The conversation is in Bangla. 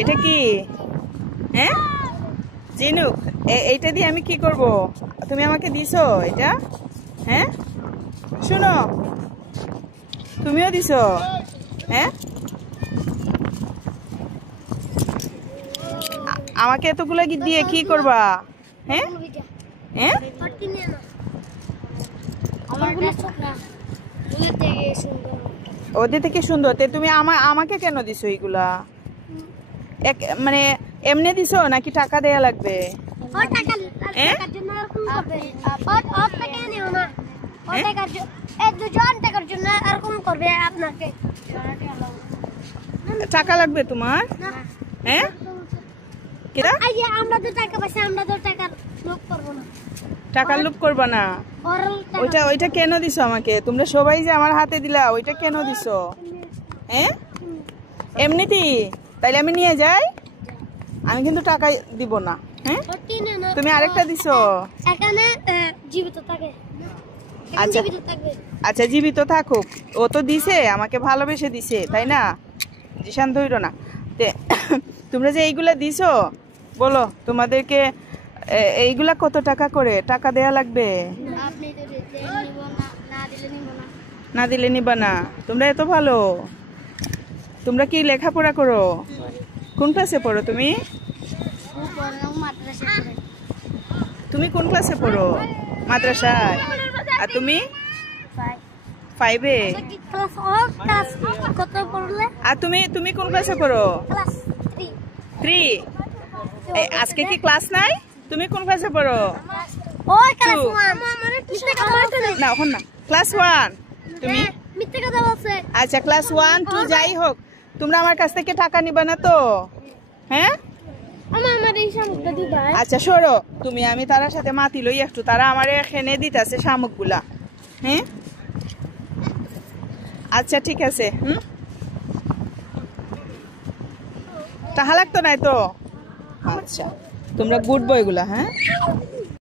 এটা কি? হ্যাঁ জিনুক, এইটা দিয়ে আমি কি করব? তুমি আমাকে দিছো এটা? হ্যাঁ শুনো, তুমিও দিছো? হ্যাঁ আমাকে এতগুলো দিয়ে কি করবা? হ্যাঁ হ্যাঁ ওদের থেকে সুন্দর। তুমি আমাকে কেন দিছো এইগুলা? মানে এমনি দিছো নাকি টাকা দেয়া লাগবে? টাকা লাগবে তোমার? হ্যাঁ টাকার লোভ করবা না। ওইটা কেন দিছো আমাকে? তোমরা সবাই যে আমার হাতে দিলা, ওইটা কেন দিছো? হ্যাঁ এমনিতেই? তাইলে আমি নিয়ে যাই, আমি কিন্তু টাকা দিব না। হ্যাঁ তুমি আরেকটা দিছো। আচ্ছা আচ্ছা জীবিত থাকুক, ও তো দিছে আমাকে, ভালোবেসে দিছে তাই না? জিশান ধইরো না। তোমরা যে এইগুলা দিছো, বলো তোমাদেরকে এইগুলা কত টাকা করে? টাকা দেয়া লাগবে? না দিলে নিবা না? তোমরা এত ভালো। তোমরা কি লেখাপড়া করো? কোন ক্লাসে পড়ো তুমি? তুমি কোন ক্লাসে পড়ো? মাদ্রাসায়। আর তুমি? 5-এ। আর তুমি কোন ক্লাসে পড়ো? 3। আজকে কি ক্লাস নাই? তুমি কোন ক্লাসে পড়ো? না এখন না, ক্লাস 1 তুমি? আচ্ছা ক্লাস 1 2 যাই হোক, তোমরা আমার কাছ থেকে টাকা নিবা না তো? হ্যাঁ আচ্ছা সরো তুমি, আমি তার সাথে মাতি লই একটু, তারা আমার এখানে দিতেছে শামুক গুলা। হ্যাঁ আচ্ছা ঠিক আছে। টাকা লাগতো নাই তো? আচ্ছা তোমরা গুড বয় গুলা। হ্যাঁ